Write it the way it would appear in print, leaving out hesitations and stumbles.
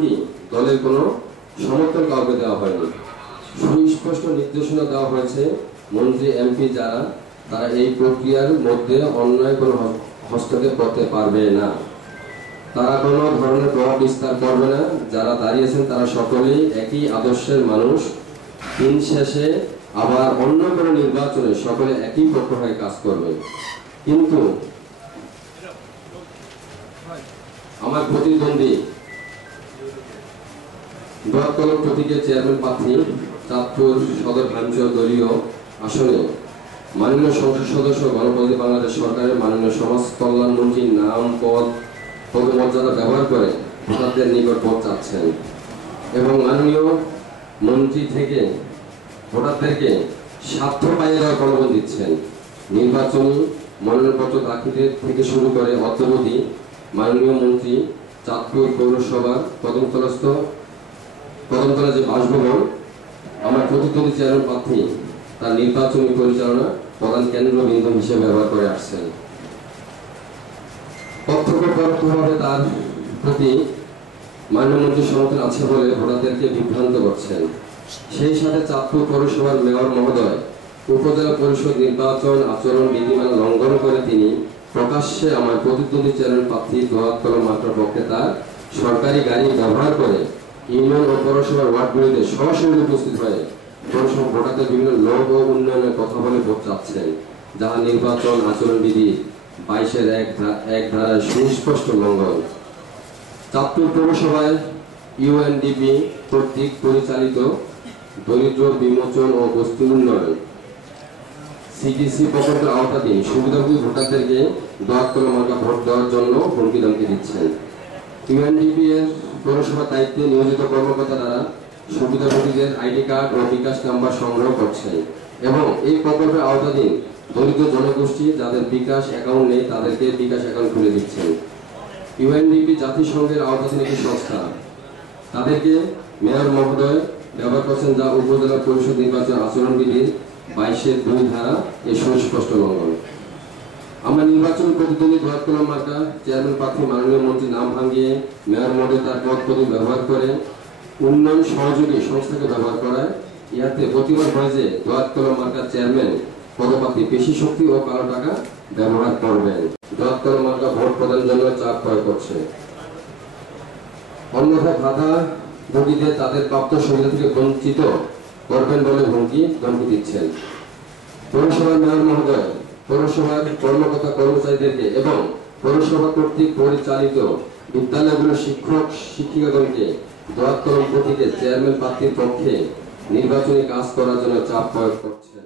কি দলের কোনো সমর্থন কাউকে দেওয়া হয়নি। সুস্পষ্ট নির্দেশনা দেওয়া হয়েছে মন্ত্রী এমপি যারা তারা এই প্রক্রিয়ার মধ্যে অন্যায় কোনো হস্তক্ষেপ করতে পারবে না, তারা কোনো ধরনের প্রভাব বিস্তার করবে না। যারা দাঁড়িয়েছেন তারা সকলেই একই আদর্শের মানুষ। দিন শেষে আবার অন্য কোনো নির্বাচনে সকলে একই পক্ষ হয়ে কাজ করবে। কিন্তু আমার প্রতিদ্বন্দ্বী বৃহত্তর প্রতীকের চেয়ারম্যান প্রার্থী চাঁদপুর সদর ভাঞ্চর দলীয় আসনে মাননীয় সংসদ সদস্য গণপ্রজাতন্ত্রী বাংলাদেশ সরকারের মাননীয় সমাজ কল্যাণ মন্ত্রীর নাম পদমর্যাদা ব্যবহার করে ভোটারদের নিকট ভোট চাচ্ছেন এবং মাননীয় মন্ত্রী থেকে ভোটারদেরকে স্বার্থ পাইয়ে দেওয়ার প্রলোভন দিচ্ছেন। নির্বাচনী মনোনয়নপত্র দাখিলের থেকে শুরু করে অদ্যাবধি মাননীয় মন্ত্রী চাঁদপুর পৌরসভার কদমতলা যে বাসভবন আমার প্রতিদ্বন্দ্বী চেয়ারম্যান প্রার্থী তার নির্বাচনী পরিচালনা প্রধান কেন্দ্রবিন্দু হিসেবে ব্যবহার করে আসছেন। পরোক্ষভাবে তার প্রতি মাননীয় মন্ত্রীর সমর্থন আছে বলে ভোটারদেরকে বিভ্রান্ত করছেন। সেই সাথে চাঁদপুর পৌরসভার মেয়র মহোদয় উপজেলা পরিষদ নির্বাচন আচরণ বিধিমালা লঙ্ঘন করে তিনি প্রকাশ্যে আমার প্রতিদ্বন্দ্বী চেয়ারম্যান প্রার্থী দোয়াতকলা মাত্রার পক্ষে তার সরকারি গাড়ি ব্যবহার করে ইউনিয়ন ও পৌরসভার ওয়ার্ডগুলিতে সরাসরি উপস্থিত হয়ে পৌরসভা ভোটারদের বিভিন্ন লোক ও উন্নয়নের কথা বলে ভোট চাচ্ছেন, যাহা নির্বাচন আচরণ বিধি 22-1 ধারায় সুস্পষ্ট লঙ্ঘন। চাঁদপুর পৌরসভায় ইউএনডিপি কর্তৃক পরিচালিত দরিদ্র বিমোচন ও বস্তি উন্নয়ন সিডিসি প্রকল্পের আওতাধীন সুবিধাভোগী ভোটারদেরকে দোয়াতকলা মার্কা ভোট দেওয়ার জন্য হুমকি ধমকি দিচ্ছেন। ইউএনডিপি এর পৌরসভার দায়িত্বে নিয়োজিত কর্মকর্তারা সুবিধাভোগীদের আইডি কার্ড ও বিকাশ নাম্বার সংগ্রহ করছেন এবং এই প্রকল্পের আওতাধীন দরিদ্র জনগোষ্ঠী যাদের বিকাশ অ্যাকাউন্ট নেই তাদেরকে বিকাশ অ্যাকাউন্ট খুলে দিচ্ছেন। ইউএনডিপি জাতিসংঘের আওতাধীন একটি সংস্থা, তাদেরকে মেয়র মহোদয় ব্যবহার করছেন যা উপজেলা পরিষদ নির্বাচন আচরণ বিধির 22-2 ধারা এর সুস্পষ্ট লঙ্ঘন। আমরা নির্বাচন প্রতিদ্বন্দ্বী দোয়াতকলা মার্কা চেয়ারম্যান প্রার্থী মাননীয় মন্ত্রীর নাম ভাঙিয়ে মেয়র মহোদয় তার পদ প্রতীক ব্যবহার করে উন্নয়ন সহযোগী সংস্থাকে ব্যবহার করায় ইহাতে প্রতিবাদ হয় যে দোয়াতকলা মার্কার চেয়ারম্যান পদপ্রার্থী পেশি শক্তি ও কালো টাকা ব্যবহার করবেন, দোয়াতকলা মার্কা ভোট প্রদানের জন্য চাপ প্রয়োগ করছে। অন্যথায় বাধা ভোগীদের তাদের প্রাপ্ত সুবিধা থেকে বঞ্চিত করবেন বলে হুমকি ধমকি দিচ্ছেন। পৌরসভার মেয়র মহোদয় পৌরসভার কর্মকর্তা কর্মচারীদেরকে এবং পৌরসভা কর্তৃক পরিচালিত বিদ্যালয়গুলোর শিক্ষক শিক্ষিকাগণকে দোয়াতকলা প্রতীকের চেয়ারম্যান প্রার্থীর পক্ষে নির্বাচনী কাজ করার জন্য চাপ প্রয়োগ করছে।